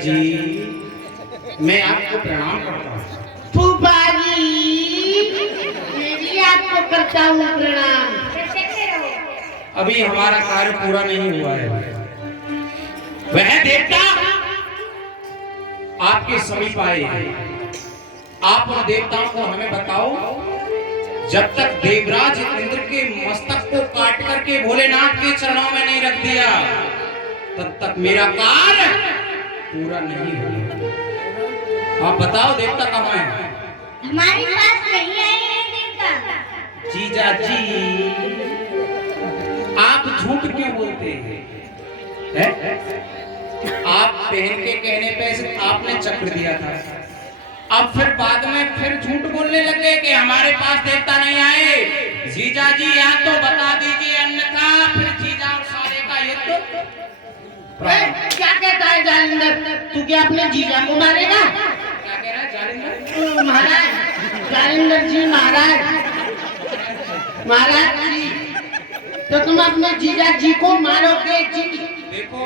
जी मैं आपको प्रणाम करता हूँ। फूफा जी मैं भी आपको करता हूँ प्रणाम। अभी हमारा कार्य पूरा नहीं हुआ है। वह देवता आपके समीप आए हैं। आप उन देवताओं को हमें बताओ, जब तक देवराज इंद्र के मस्तक को काट करके भोलेनाथ के चरणों में नहीं रख दिया तब तक मेरा कार्य पूरा नहीं होगा। आप बताओ देवता कहाँ है? हमारे पास नहीं आए हैं देवता। जीजा जी आप झूठ क्यों बोलते हैं? आप बहन के कहने पे आपने चक्र दिया था, अब फिर बाद में फिर झूठ बोलने लगे कि हमारे पास देवता नहीं आए। जीजा जी या तो बता दीजिए अन्यथा फिर जीजा और साले का युद्ध। क्या कहता है जालिंदर? तू क्या अपने जीजा को मारेगा? क्या कह रहा है जालिंदर? महाराज जालिंदर जी महाराज जी तो तुम अपने जीजा जी को मारोगे जी? देखो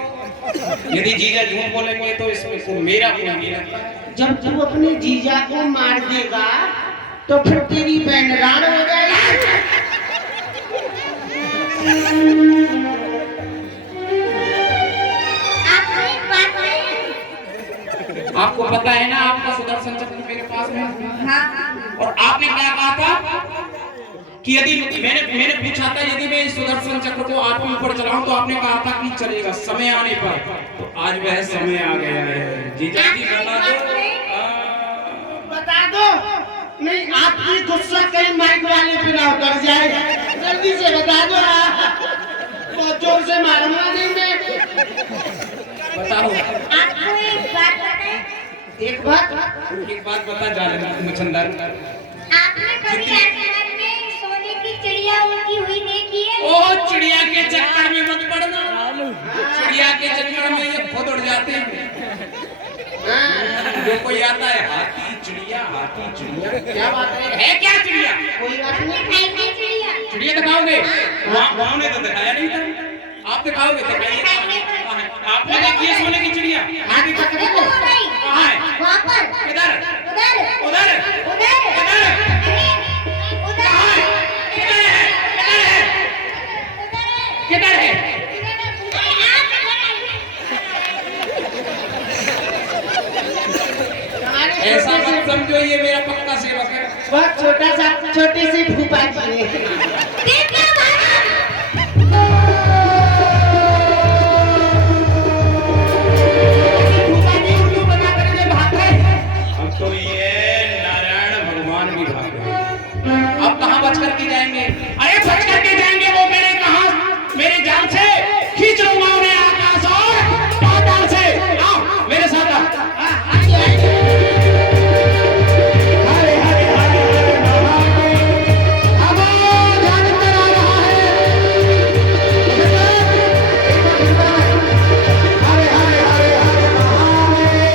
यदि जीजा झूठ बोलेंगे तो इसमें मेरा कोई नहीं लगता। जब तू अपने जीजा को मार देगा तो फिर तेरी बहन राण हो जाएगी। आपको पता है ना आपका सुदर्शन चक्र मेरे पास है। हाँ। और आपने क्या कहा था कि यदि मैंने पूछा था यदि मैं इस सुदर्शन चक्र को आपके ऊपर चलाऊं तो आपने कहा था कि चलेगा समय आने पर। तो आज वह समय आ गया है। जीजा जी बता दो। नहीं आपकी गुस्सा कहीं माइक वाले पे ना उतर जाए, जल्दी से बता दो। बहुत जोर से मारूंगा नहीं मैं। बताओ। आपको एक बात बता जा रहे मछंदर। आपने कभी आसमान में सोने की चिड़िया उड़ती हुई देखी है? ओ चिड़िया के चक्कर में मत पड़ना। चिड़िया के चक्कर में ये खुद उड़ जाते हैं। जो कोई आता है हाथी चिड़िया क्या बात है क्या चिड़िया? कोई बात आपने खाई थी चिड़िया? चिड़िया दिखाओगे? वहाँ ने तो दिखाया नहीं था। आप दिखाओगे? दिखाइए। आपने देखी है सोने की चिड़िया? आगे पकड़े को कहाँ है? वहाँ पर। किधर? उधर। उधर। उधर। किधर? उधर। कहाँ है? किधर है? ऐसा मत समझो ये मेरा पक्का सेवक है। बहुत छोटी सी फूफा जी है। तो ये नारायण भगवान भी भाग गए। अब कहाँ बच करके जाएंगे? अरे बच करके जाएंगे वो मेरे जान से खींच लूंगा उन्हें आकाश और पाताल से। आओ मेरे साथ आओ। हरे हरे हरे हरे महादेव। अब ध्यान अंदर आ रहा है। हरे हरे हरे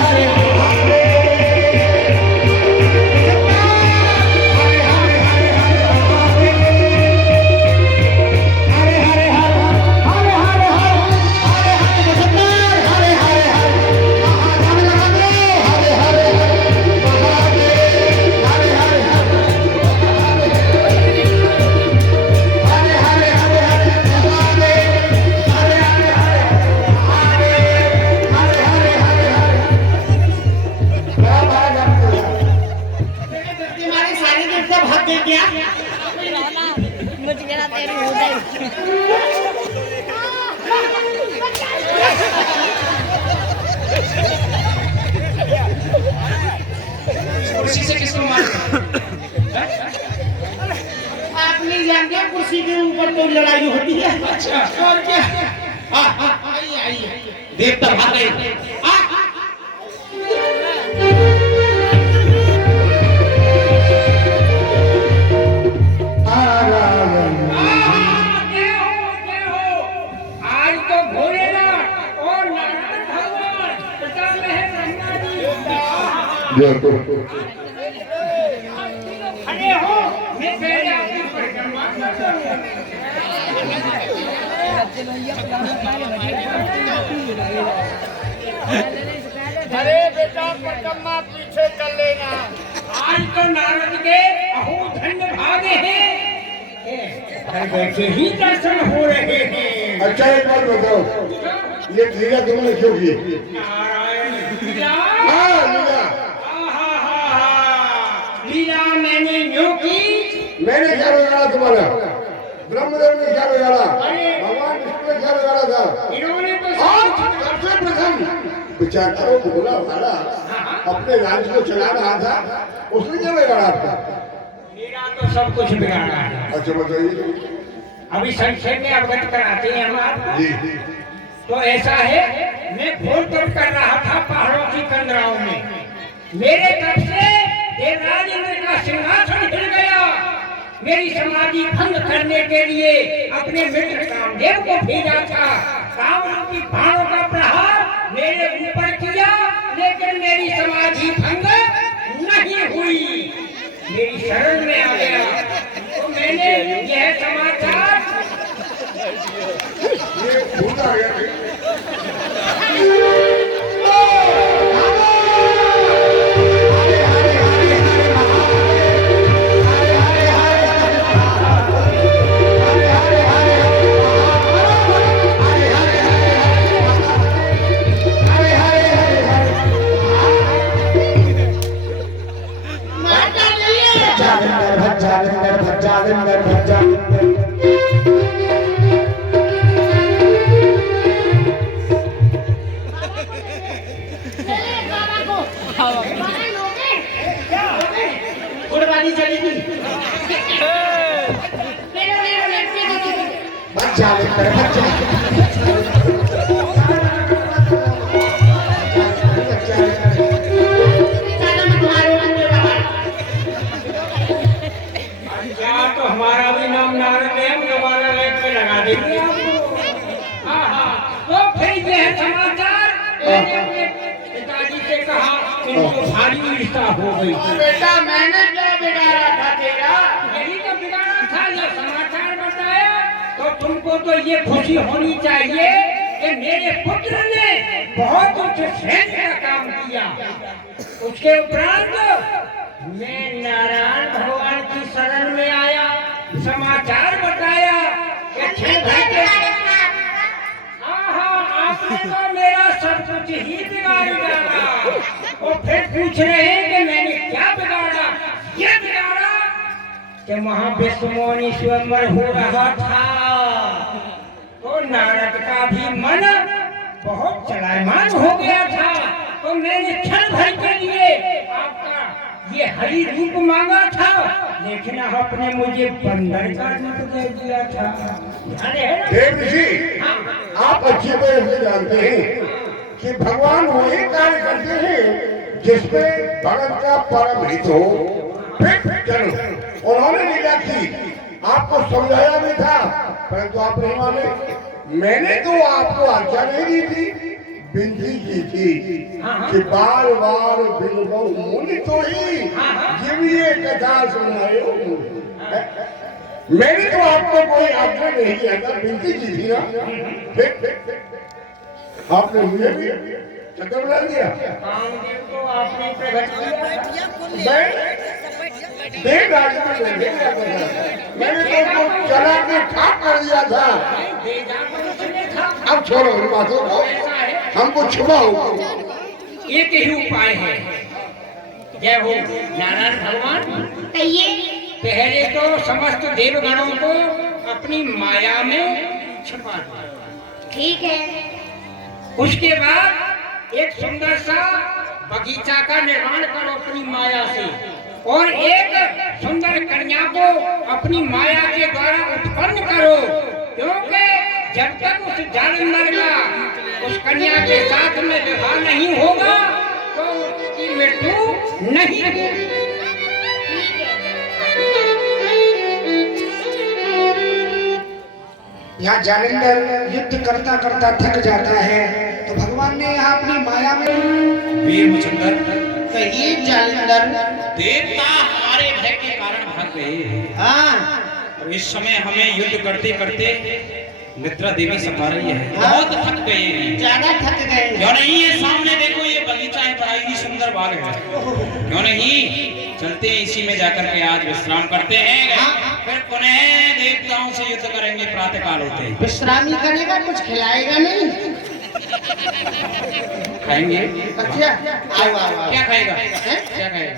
हरे महादेव। कुर्सी से किसको मारा? आप नहीं जानते कुर्सी के ऊपर तो लड़ाई होती है। अच्छा और क्या? आइए देवता भाग गए। आज तो भोलेनाथ और नारायण भगवान पिता में ब्रह्मा जी खड़े हो। मैं पहले आपकी परिक्रमा कर दूंगा। अरे बेटा पटम्मा पीछे कर लेना। आज तो नारद के अहो धन्य भागे हैं घर बैठे ही दर्शन हो रहे हैं। अच्छा एक बात बताओ, ये लीला तुमने क्यों की? नारायण लीला हाँ लीला। लीला मैंने यूं की। मैंने क्या बिगाड़ा तुम्हारा? ब्रह्मदेव ने क्या बिगाड़ा? भगवान विष्णु ने क्या बिगाड़ा था? इन्होंने तो सबसे प्रथम बेचारा भोला भाला अपने राज्य को चला रहा था, उसने क्या बिगाड़ा आपका? मेरा तो सब कुछ बिगाड़ा है। अच्छा बताइए। अभी संक्षेप में अवगत कराते हैं हम आपको। जी जी। तो ऐसा है, मैं घोर तप कर रहा था पहाड़ों की कंदराओं में। मेरे तप से देवराज इंद्र का सिंहासन हिल गया। मेरी समाधि भंग करने के लिए अपने मित्र कामदेव को भेजा था। कामरूपी बाणों का प्रहार मेरे ऊपर किया, लेकिन मेरी समाधि भंग नहीं हुई। मेरी शरण में आ गया। तो मैंने यह समाचार ये भूत आ गया। गुड़बानी चलेगी। बच्चा तो हमारा भी नाम नारद है, हम दोबारा रेट पे लगा देंगे आपको। हाँ हाँ, तो फिर यह समाचार मैंने अपने पिताजी से कहा, इनको भारी ईर्ष्या हो गई। बेटा मैंने क्या बिगाड़ा था तेरा? यही तो बिगाड़ा था, ये समाचार बताया। तो तुमको तो ये खुशी होनी चाहिए कि मेरे पुत्र ने बहुत उच्च श्रेणी का काम किया। उसके उपरांत मैं नारायण भगवान की शरण में आया, समाचार बताया कि आपने तो मेरा सब कुछ ही बिगाड़ डाला। और फिर पूछ रहे हैं कि मैंने क्या बिगाड़ा? ये बिगाड़ा कि महाविष्णुमोनि स्वयंवर हो रहा था, तो नारद का भी मन बहुत चलायमान हो गया था। तो मैंने क्षण भर के लिए आपका ये हरि रूप मांगा था, लेकिन आपने मुझे बंदर का रूप दे दिया था। देव ऋषि, आप अच्छी तरह से जानते हैं कि भगवान वही कार्य करते हैं जिसमें भगत का परम हित हो। फिर चलो, उन्होंने लीला की, आपको समझाया भी था, परंतु आप नहीं माने। मैंने तो आपको आज्ञा नहीं दी थी, विनती की थी कि बार बार बिलबो मुनि तो ही जीविए कथा सुनायो। मैंने तो आपको कोई आज्ञा नहीं दिया था, विनती की थी ना। फिर आपने मुझे भी चक्कर बना दिया। कामदेव को आपने प्रकट किया। मैं देव राज्य में नहीं गया था। मैंने तो चला के ठाक कर दिया था। अब छोड़ो उन बातों को, हमको छुपाओ। एक ही उपाय है। जय हो नारायण भगवान। कहिए। पहले तो समस्त देवगणों को अपनी माया में छिपा दो। ठीक है। उसके बाद एक सुंदर सा बगीचा का निर्माण करो अपनी माया से, और एक सुंदर कन्या को अपनी माया के द्वारा उत्पन्न करो, क्योंकि जब तक उस जालंधर का उस कन्या के साथ में विवाह नहीं होगा तो उसकी मृत्यु नहीं होगी। यहाँ जालंधर युद्ध करता करता थक जाता है, तो भगवान ने यहाँ अपनी माया में वीर मचंदर, कहिए जालंधर। देवता हमारे भय के कारण भाग गए। हाँ, और इस समय हमें युद्ध करते करते मित्रा देवी सफा रही है, बहुत थक गए हैं। ज्यादा थक गए। क्यों नहीं, ये सामने देखो, ये बगीचा है, बड़ा ही सुंदर बाग है। क्यों नहीं, चलते हैं इसी में जाकर के आज विश्राम करते हैं, फिर पुनः देवताओं से युद्ध करेंगे प्रातः काल होते हैं। विश्रामी करेगा, कुछ खिलाएगा नहीं? खाएंगे। अच्छा, आओ आओ आओ। क्या खाएगा? हैं? क्या खाएगा?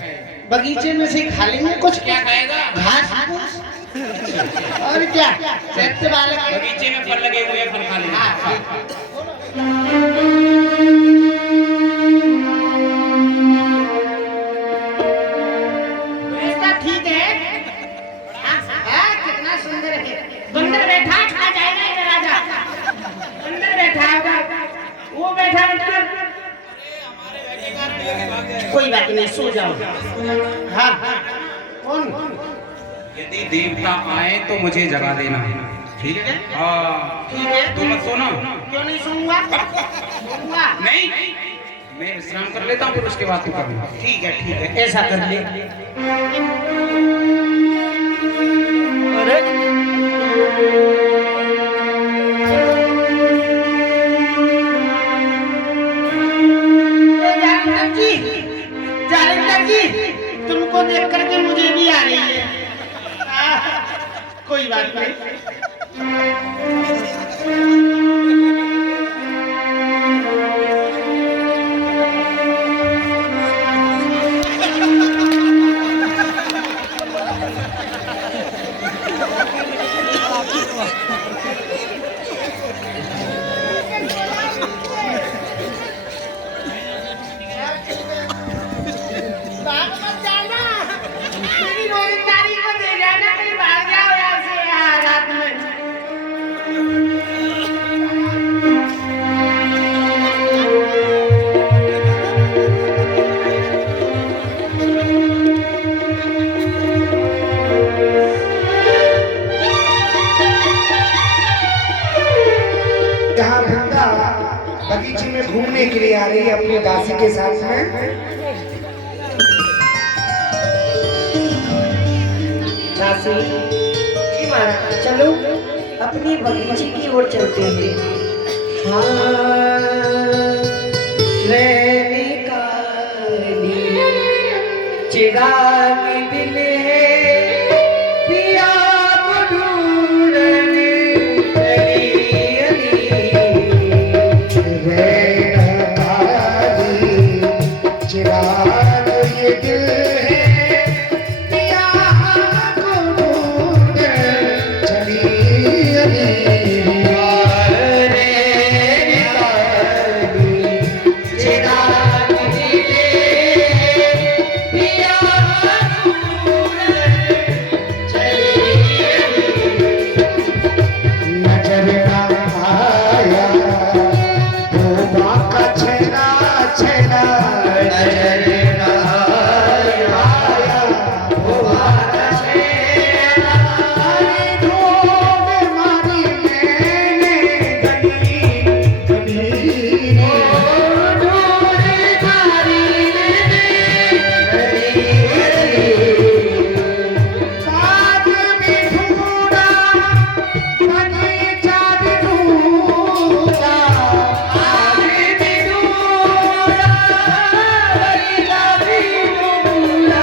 बगीचे में से खा लेंगे कुछ। क्या खाएगा? घास फूस और क्या, सेहत वाले बगीचे में फल लगे हुए हैं, फल खा लेंगे। ऐसा ठीक है। कितना सुंदर है। बंदर बैठा खा जाएगा ये राजा। बंदर बैठा होगा, वो बैठा मतलब कोई बात नहीं, सो जाओ। हाँ कौन? यदि देवता आए तो मुझे जगा देना, ठीक है? हाँ ठीक है। तुम मत सोना। क्यों नहीं सोऊंगा? सोऊंगा। नहीं, मैं विश्राम कर लेता हूँ, फिर उसके बाद तू करना। ठीक है ठीक है, ऐसा कर ले। जालिंदर जी, तुमको देख करके मुझे भी आ रही है। कोई बात नहीं। मेरी रोजगारी को दे जाना, कहीं भाग जाओ यहाँ से यार रात में। यहाँ वृंदा बगीचे में घूमने के लिए आ रही है अपनी दासी के साथ में। दासी जी महाराज, चलो अपनी बगीचे की ओर चलते हैं। चिराग दिल है पिया को ढूंढने चिराग ये दिल है पिया को ढूंढ चली चिराग दिल पिया नजर ना आया धोबा का छेना छेना नजर ना आया धोबा का छेना ढूंढ मारी मैंने गली गली ढूंढ मारी मैंने गली साथ में ढूंढा बगीचा भी ढूंढा आग भी ढूंढा बगीचा भी ढूंढा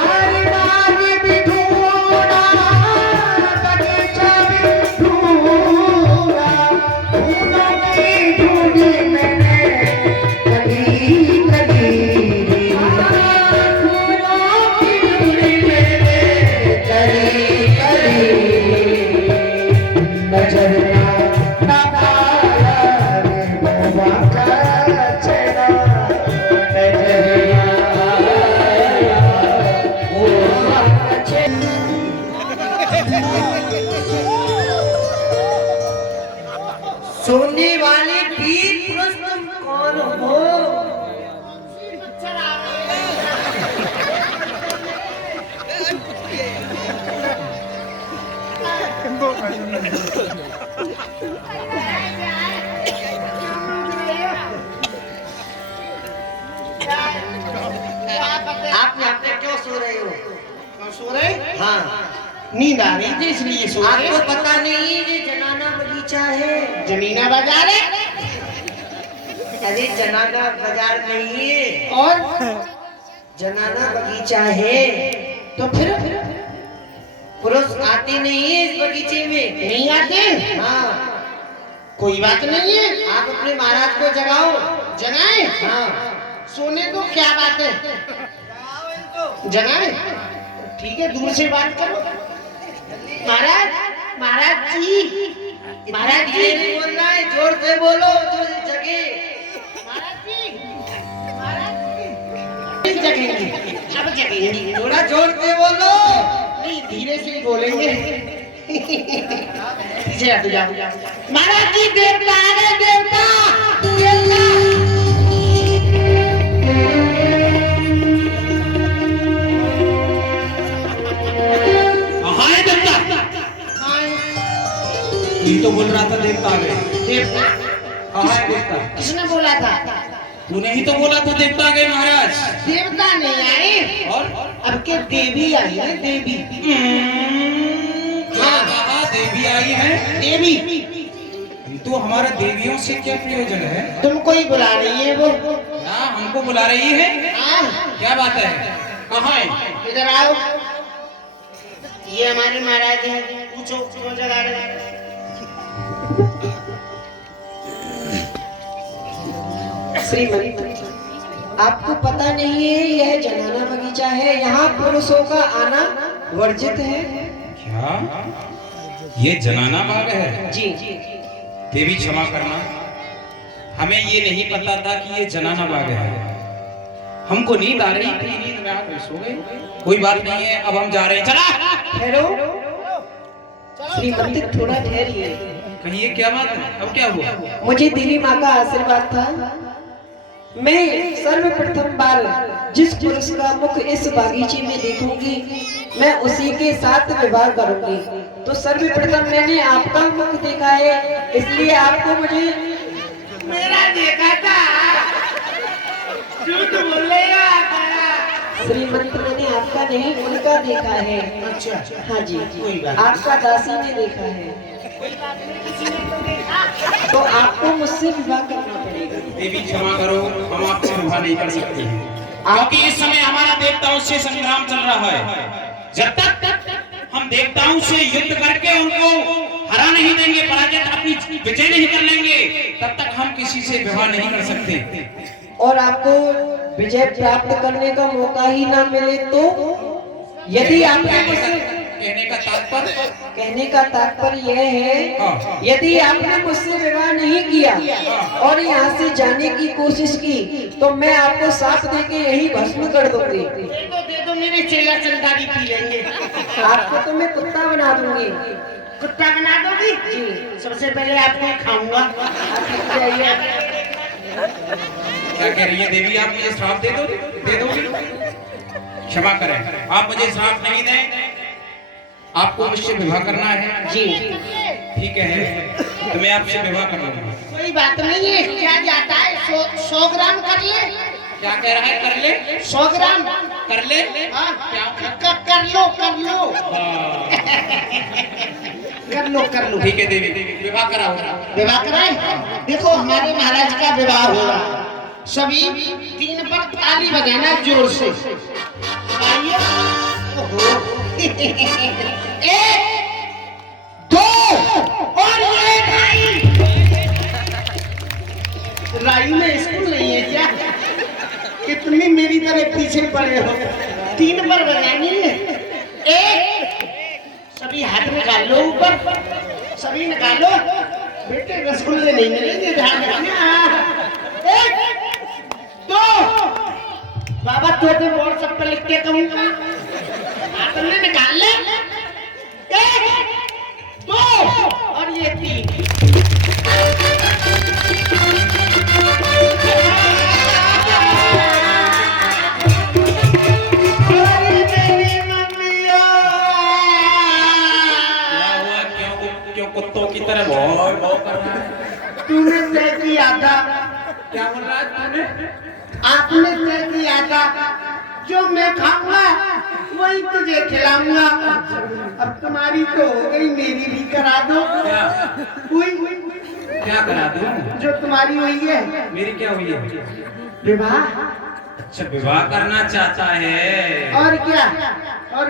हर बाग भी ढूंढा बगीचा भी ढूंढा फूलों की ढूंढी मैंने गली गली फूलों की ढूंढी मैंने गली गली नजर ना आया रे बाबा का चेहरा नजर ना आया बाबा का चेहरा। सोने वाले वीर पुरुष तुम कौन हो? आप यहाँ पे क्यों सो रहे हो? क्यों सो रहे? हाँ, नींद आ रही थी इसलिए सो गए। आपको पता नहीं ये जनाना बगीचा है? जमीना बाजार है अरे जनाना बाजार नहीं है, और जनाना बगीचा है। तो फिर पुरुष आते नहीं है इस बगीचे में। नहीं आते? हाँ, कोई बात नहीं है, आप अपने महाराज को जगाओ। जगाए। हाँ, सोने को क्या बात है, जगाए। ठीक है, दूर से बात करो। महाराज, महाराज जी, महाराज जी बोल रहा है, जोर से बोलो तो जगे। महाराज जी, जगेंगे, अब जगेंगे। थोड़ा जोर से बोलो। नहीं, धीरे से ही बोलेंगे। पीछे हट जाओ। महाराज जी, देवता आ गए, देवता, देवता। हाँ है देवता। ये तो बोल रहा था देवता आ गए। देवता हाँ है देवता। किसने बोला था? तूने ही तो बोला था देवता आ गए महाराज। देवता नहीं आए, और अब के देवी आई है, देवी। क्या कहा? देवी आई है? देवी। तो हमारा देवियों से क्या प्रयोजन है? तुमको ही बुला रही है वो। हाँ, हमको बुला रही है। हाँ, क्या बात है? कहाँ है? इधर आओ। ये हमारे महाराज हैं, पूछो क्यों जगा रहे हैं? श्रीमती, आपको पता नहीं है यह जनाना बगीचा है, यहाँ पुरुषों का आना वर्जित है। क्या ये जनाना बाग है? जी, देवी क्षमा करना, हमें ये नहीं पता था कि ये जनाना बाग है। हमको नींद आ रही थी, नींद में आकर सो गए। कोई बात नहीं है, अब हम जा रहे हैं। चला ठहरो श्रीमती, थोड़ा ठहरिए। कहिए क्या बात है? अब क्या हुआ? मुझे देवी माँ का आशीर्वाद था, मैं सर्वप्रथम बार जिस पुरुष का मुख इस बागीचे में देखूंगी मैं उसी के साथ विवाह करूंगी। तो सर्वप्रथम मैंने आपका मुख देखा है, इसलिए आपको मुझे मेरा देखा था, झूठ बोलेगा। श्रीमंत, मैंने आपका नहीं उनका देखा है। अच्छा, हाँ जी, कोई बात आपका दासी ने देखा है, तो आपको मुझसे विवाह करना पड़ेगा। देवी क्षमा करो, हम आपसे विवाह नहीं कर सकते हैं, क्योंकि इस समय हमारा देवताओं से संग्राम चल रहा है। जब तक हम देवताओं से युद्ध करके उनको हरा नहीं देंगे, पराजित अपनी विजय नहीं कर लेंगे, तब तक हम किसी से विवाह नहीं कर सकते। और आपको विजय प्राप्त करने का मौका ही ना मिले तो? यदि आपने मुझसे कहने का तात्पर्य यह है, यदि आपने मुझसे विवाह नहीं किया और यहाँ से जाने की कोशिश की तो मैं आपको साथ देके यही भस्म कर दूंगी। दे दो, मेरे चेला चंदारी पी लेंगे। आपको तो मैं कुत्ता बना दूंगी। कुत्ता बना दोगी? जी, सबसे पहले आपको खाऊंगा। क्या कह रही है देवी? आप मुझे श्राप दे दोगी? क्षमा करें, आप मुझे श्राप नहीं दें, आपको मुझसे विवाह करना है। जी, ठीक है, तो मैं आपसे विवाह कर लूंगा। कोई बात नहीं है, क्या जाता है, 100 ग्राम कर ले। क्या कह रहा है? कर ले? 100 ग्राम कर ले? हाँ, क्या? कर लो, कर लो, हाँ, कर लो, कर लो। ठीक है देवी, विवाह कराओ। विवाह कराए? देखो, हमारे महाराज का विवाह होगा, सभी 3 पर ताली बजाना जोर से। आइए। ओहो। 1 2 और ये राई में स्कूल नहीं है क्या? कितनी मेरी तरह पीछे पड़े हो। 3 पर बजानी है। 1, सभी हाथ निकाल लो ऊपर, सभी निकालो। बेटे रसगुल्ले नहीं मिलेंगे, ध्यान रखना। 1 2 बाबा तोते बोर्ड सब पर लिख के कहूंगा, हाथ में निकाल ले। 1 2 और ये 3। कुत्तों की तरह भौं कर रहा है। तूने तय किया था, क्या बोल रहा है तूने? आपने तय किया था, जो मैं खाऊंगा वही तुझे खिलाऊंगा। अब तुम्हारी तो हो गई, मेरी भी करा दो। क्या कोई क्या करा दूं? जो तुम्हारी हुई है मेरी क्या हुई है? विवाह। अच्छा, विवाह करना चाहता है। और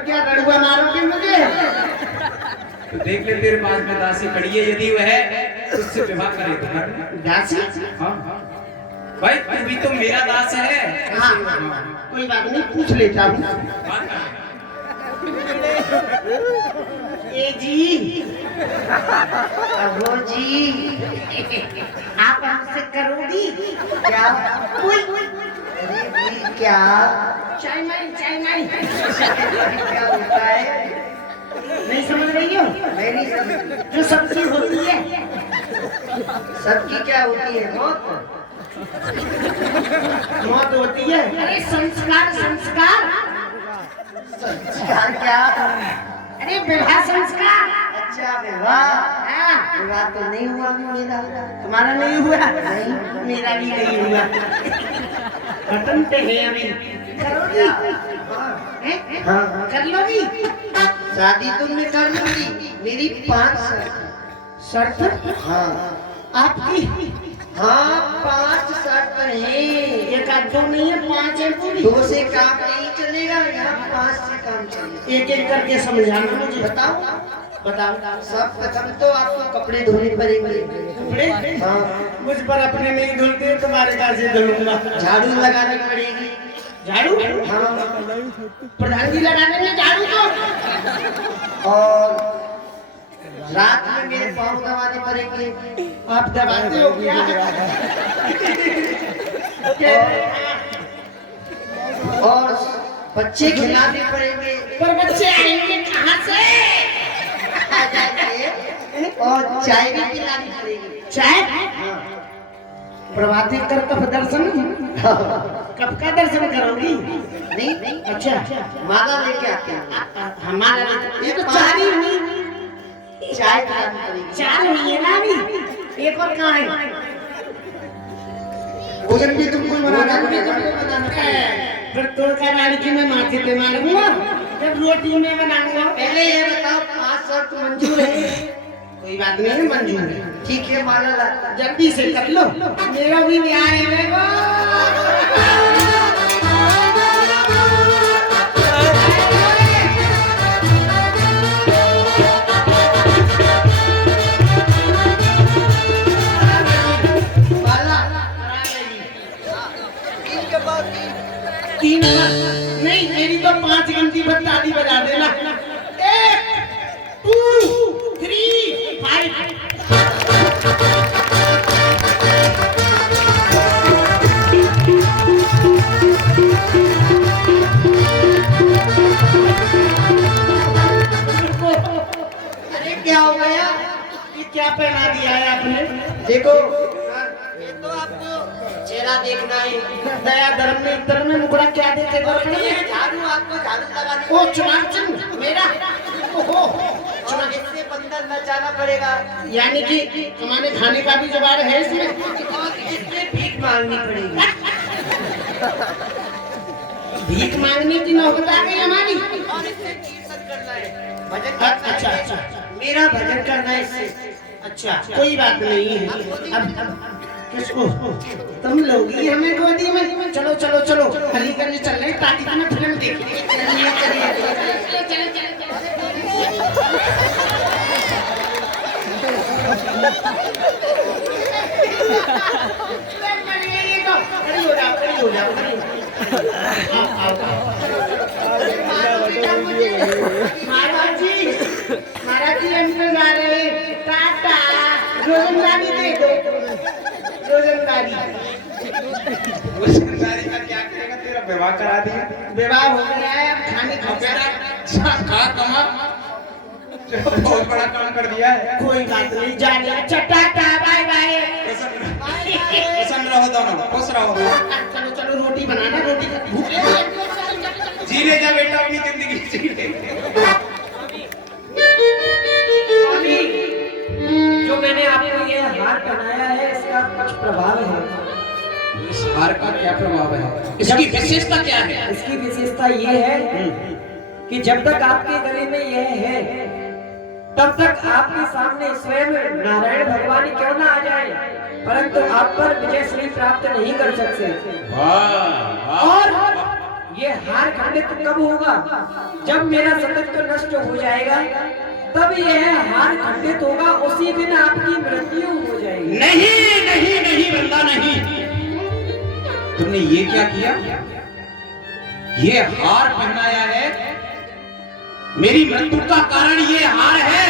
क्या रड़ुआ मारोगे मुझे? तो देख ले, तेरे पास में दासी खड़ी है, यदि वह उससे विवाह करे तो कर। दासी? हाँ भाई, तू भी तो मेरा दास है। हाँ, कोई बात नहीं, पूछ लेता हूँ। बात कर। ए जी, अबो जी, आप हमसे करोगी क्या? अरे भी क्या? चाय मारी क्या होता है? नहीं समझ रही हो? मैं नहीं समझ। जो सब्जी होती है, सबकी क्या होती है? मौत होती है। अरे संस्कार क्या? अरे विवाह संस्कार। अच्छा, विवाह तो नहीं हुआ मेरा। तुम्हारा नहीं हुआ? नहीं, मेरा भी नहीं हुआ। खत्म पे है अभी। करोगी? हाँ, कर लोगी? शादी तुमने कर लोगी? मेरी 5 शर्त। हाँ, आपकी? हाँ, 5 शर्त है। एक आध दो नहीं है, 5 है पूरी। 2 से काम नहीं चलेगा, यहाँ 5 से काम चलेगा। एक एक करके समझाना मुझे। बताओ। सब प्रथम तो आपको कपड़े धोने पड़ेंगे। कपड़े? हाँ। मुझ पर अपने नहीं धुलते, तुम्हारे पास से धुलूंगा। झाड़ू लगानी पड़ेगी। झाड़ू? हाँ। प्रधान जी लगाने में झाड़ू तो। और रात में मेरे पाँव दबाने पड़ेंगे। आप दबाते हो क्या? और बच्चे खिलाने पड़ेंगे। पर बच्चे आएंगे कहाँ से? और चाय भी पिलानी पड़ेगी। चाय? प्रभाती कर कब दर्शन? कब का दर्शन करोगी? नहीं। अच्छा, माला लेके आते हैं। हमारा ये तो चाय नहीं, चाय चाय नहीं है ना अभी। एक और कहाँ है? भोजन भी तुमको बनाना है। फिर तो क्या लड़की में माथे पे मारूंगा, जब रोटी में बनाऊंगा। पहले ये बताओ, 5 शर्त मंजूर है? कोई बात नहीं है, मंजूर है। ठीक है, माला ला, जल्दी से कर लो, मेरा भी ब्याह है। तीन नहीं, मेरी तो 5 घंटी पर ताली बजा देना। 1 2 3 5। अरे क्या हो गया? ये क्या पहना दिया है आपने? देखो, ये तो आपको चेहरा देखना है। दया धर्म में इतर में मुकड़ा क्या देते? झाड़ू, आपको झाड़ू लगाने। ओ चुनाव चिन्ह मेरा। ओहो, इससे बंदर नचाना पड़ेगा। यानी कि हमारे खाने का भी जुगाड़ है इसमें। और इससे भीख मांगनी पड़ेगी। भीख मांगने की नौबत आ गई हमारी। और इससे कीर्तन करना है, भजन करना है। अच्छा, मेरा भजन करना है इससे। अच्छा, कोई बात नहीं है। अब किसको? तुम लोग ही हमें गोदी में। चलो चलो चलो, हरी करने चल रहे ताकि तुम्हें फिल्म देखनी। खड़ी हो जाओ। महाराज जी अंदर जा रहे। टाटा, रोजंदारी दे दो। रोजंदारी का क्या करेगा? तेरा विवाह करा दिया। विवाह हो गया है, अब खाने बहुत बड़ा काम कर दिया है। कोई बात नहीं, जाने। अच्छा, टाटा, बाय बाय। प्रसन्न रहो दोनों, खुश रहो। चलो चलो, रोटी बनाना। रोटी जीने जा बेटा अपनी जिंदगी जीने। जो मैंने आपको ये हार पहनाया है, इसका कुछ प्रभाव है। इस हार का क्या प्रभाव है? इसकी विशेषता क्या है? इसकी विशेषता ये है कि जब तक आपके गले में यह है तब तक आपके सामने स्वयं नारायण भगवान क्यों ना आ जाए, परंतु आप पर विजय श्री प्राप्त नहीं कर सकते। और ये हार खंडित कब होगा? जब मेरा सतत्व नष्ट हो जाएगा तब यह हार खंडित होगा, उसी दिन आपकी मृत्यु हो जाएगी। नहीं नहीं नहीं वृंदा नहीं, तुमने ये क्या किया? ये हार पहनाया है, मेरी मृत्यु का कारण ये हार है।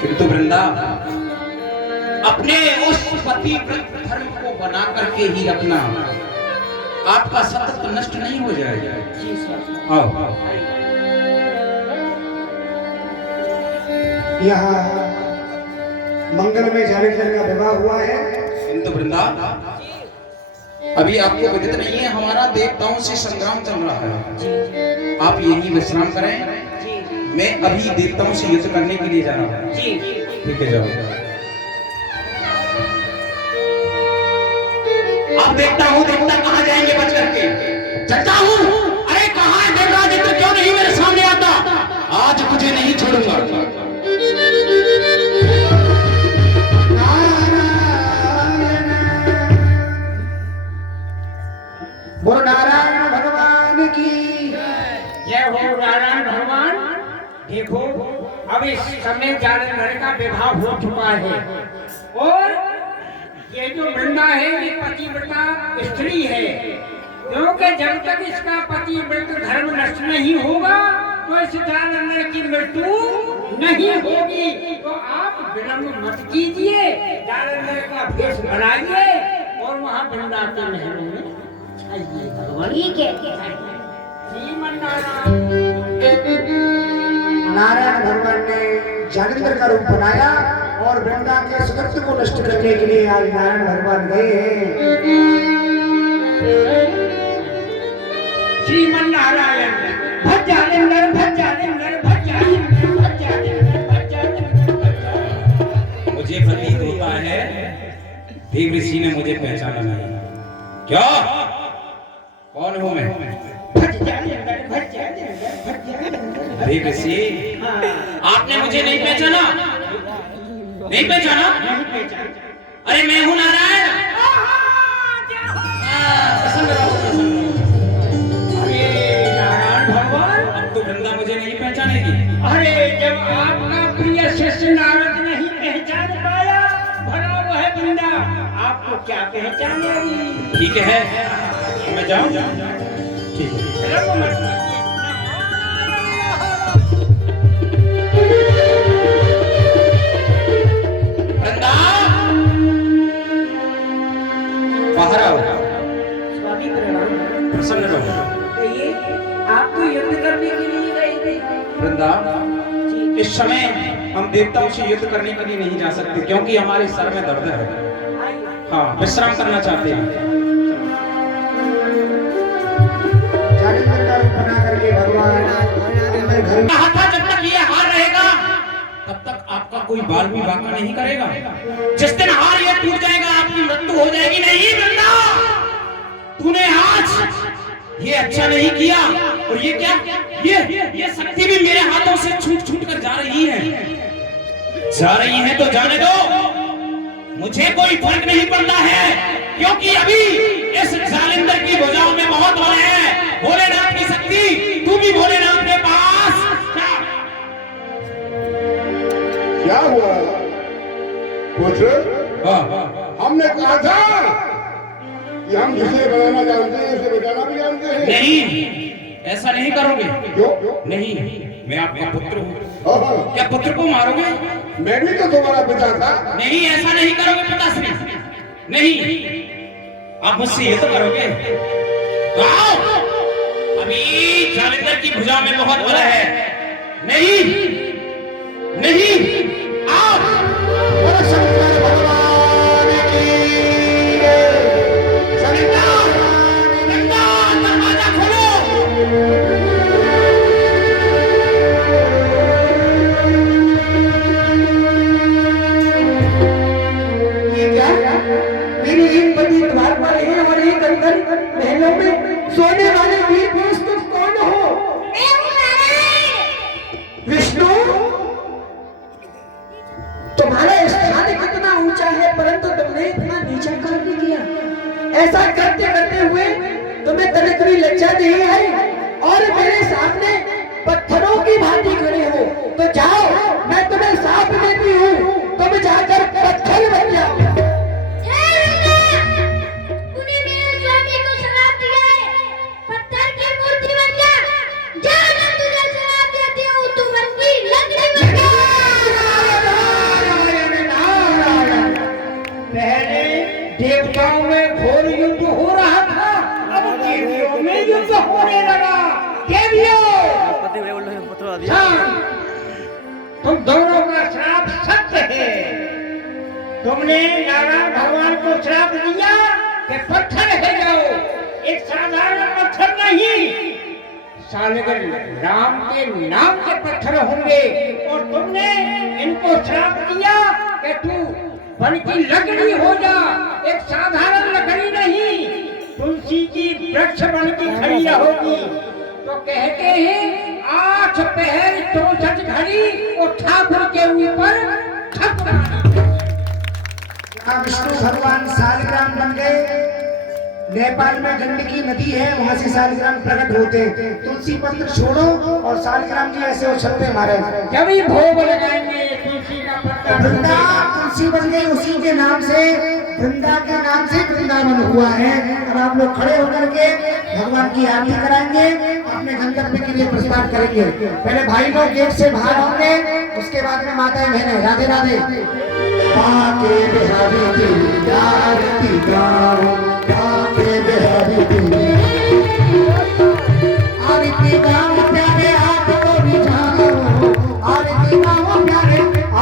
किंतु वृंदा अपने उस पतिव्रत धर्म को बना करके ही रखना, आपका सतत नष्ट नहीं हो जाएगा। आओ यहाँ मंगल में जानेंद्र का विवाह हुआ है। किंतु वृंदा अभी आपको विदित नहीं है, हमारा देवताओं से संग्राम चल रहा है। आप यही विश्राम करें, मैं अभी देवताओं से युद्ध करने के लिए जा रहा हूँ। ठीक है, जाओ। अब देखता हूँ देवता कहाँ जाएंगे बच करके। चलता हूँ। अरे कहाँ है देवराज इंद्र, क्यों नहीं मेरे सामने आता? आज तुझे नहीं छोड़ूंगा। बोलो नारायण भगवान की जय हो। नारायण भगवान देखो, अब इस समय जानेंद्र का विवाह हो चुका है और ये जो वृंदा है ये पतिव्रता स्त्री है, क्योंकि जब तक इसका पतिव्रत धर्म नष्ट नहीं होगा तो इस जानेंद्र की मृत्यु नहीं होगी। तो आप विलंब मत कीजिए, जानेंद्र का भेष बनाइए और वहाँ वृंदा के महलों में आइए। भगवान ठीक है। श्रीमन नारायण। नारायण भगवान ने जानेंद्र का रूप बनाया और वृंदा के सतत्व को नष्ट करने के लिए आज नारायण भगवान गए हैं। श्रीमन नारायण भज जानेंद्र, भज जानेंद्र, भज जानेंद्र, भज जानेंद्र, भज जानेंद्र। मुझे प्रतीत होता है देव ऋषि ने मुझे पहचाना नहीं। क्या? कौन हूँ मैं? भज जानेंद्र, भज जानेंद्र, भज जानेंद्र। देव ऋषि, आपने मुझे नहीं पहचाना? नहीं पहचाना? अरे मैं हूँ नारायण। प्रसन्न रहो, प्रसन्न रहो। अरे नारायण भगवान, अब तो वृंदा मुझे नहीं पहचानेगी। अरे जब आपका प्रिय शिष्य नारद नहीं पहचान पाया, भला वह वृंदा आपको क्या पहचानेगी? ठीक है, मैं जाऊँ? ठीक है। रंग मत वृंदा बाहर आओ। स्वामी प्रणाम। प्रसन्न रहो। कहिए, आप तो युद्ध करने के लिए गए थे। वृंदा, इस समय हम देवताओं से युद्ध करने के लिए नहीं जा सकते क्योंकि हमारे सर में दर्द है। हाँ, विश्राम करना चाहते हैं। जानेंद्र का रूप बना करके भगवान अपने घर में हाथा जब तक ये हार रहेगा तब तक आपका कोई बाल भी बाका नहीं करेगा। जिस दिन हार ये टूट जाएगा आपकी मृत्यु हो जाएगी। नहीं वृंदा, तूने आज ये अच्छा नहीं किया। और ये क्या? ये शक्ति भी मेरे हाथों से छूट छूट कर जा रही है। जा रही है तो जाने दो, मुझे कोई फर्क नहीं पड़ता है, क्योंकि अभी इस जालिंदर की भुजाओं में बहुत बल है। भोलेनाथ की शक्ति तू भी भोलेनाथ के पास। क्या हुआ पुत्र? हमने कहा था कि हम जिसे बनाना जानते हैं उसे बचाना भी जानते हैं। नहीं, ऐसा नहीं करोगे। क्यों? नहीं, मैं आपका पुत्र हूँ। हाँ, क्या पुत्र को मारोगे? मैं भी तो तुम्हारा पिता था। नहीं, ऐसा नहीं करोगे पिताश्री। नहीं, आप मुझसे ये तो करोगे। आओ, अभी जालिंदर की भुजा में बहुत बल है। नहीं नहीं, आओ। और शंकर भगवान की दरवाजा खोलो। ये क्या? मेरे एक पति द्वार पर है और एक अंदर महलों में सोने वाले वीर पुरुष तुम कौन हो? ऐसा करते करते हुए तुम्हें तनिक भी लज्जा नहीं है और मेरे सामने पत्थरों की भांति खड़े हो। तो जाओ, मैं तुम्हें साफ देती हूँ, तुम जाकर पत्थर बन जाओ। तूने मेरे स्वामी को श्राप दिया है, पत्थर की मूर्ति बन जा। जा, मैं तुझे श्राप देती हूँ, तू मन की लकड़ी बन जा। पहले देवताओं में घोर युद्ध हो रहा था, अब देवियों में युद्ध होने लगा। देवियों, हाँ, तुम दोनों का श्राप सत्य है। तुमने नारायण भगवान को श्राप दिया कि पत्थर है जाओ, एक साधारण पत्थर नहीं, सालगर राम के नाम के पत्थर होंगे। और तुमने इनको श्राप दिया कि तू वन की लकड़ी हो जा, एक साधारण लकड़ी नहीं, तुलसी की वृक्ष बन की खड़ी रहोगी। तो कहते हैं 8 पहर 64 घड़ी और ठाकुर के ऊपर विष्णु भगवान सालिग्राम बन गए। नेपाल में गंडकी नदी है, वहां से सालिग्राम प्रकट होते हैं। तुलसी पत्र छोड़ो और सालिग्राम जी ऐसे उछलते मारे। जब ही भोग लगाएंगे तुलसी का पत्ता, वृंदा तुलसी बन गई, उसी के नाम से, वृंदा के नाम से वृंदावन हुआ है। अब आप लोग खड़े होकर के भगवान की आरती कराएंगे, अपने गंतव्य के लिए प्रस्थान करेंगे। पहले भाई लोग गेट से बाहर होंगे, उसके बाद में माताएं बहनें। राधे राधे।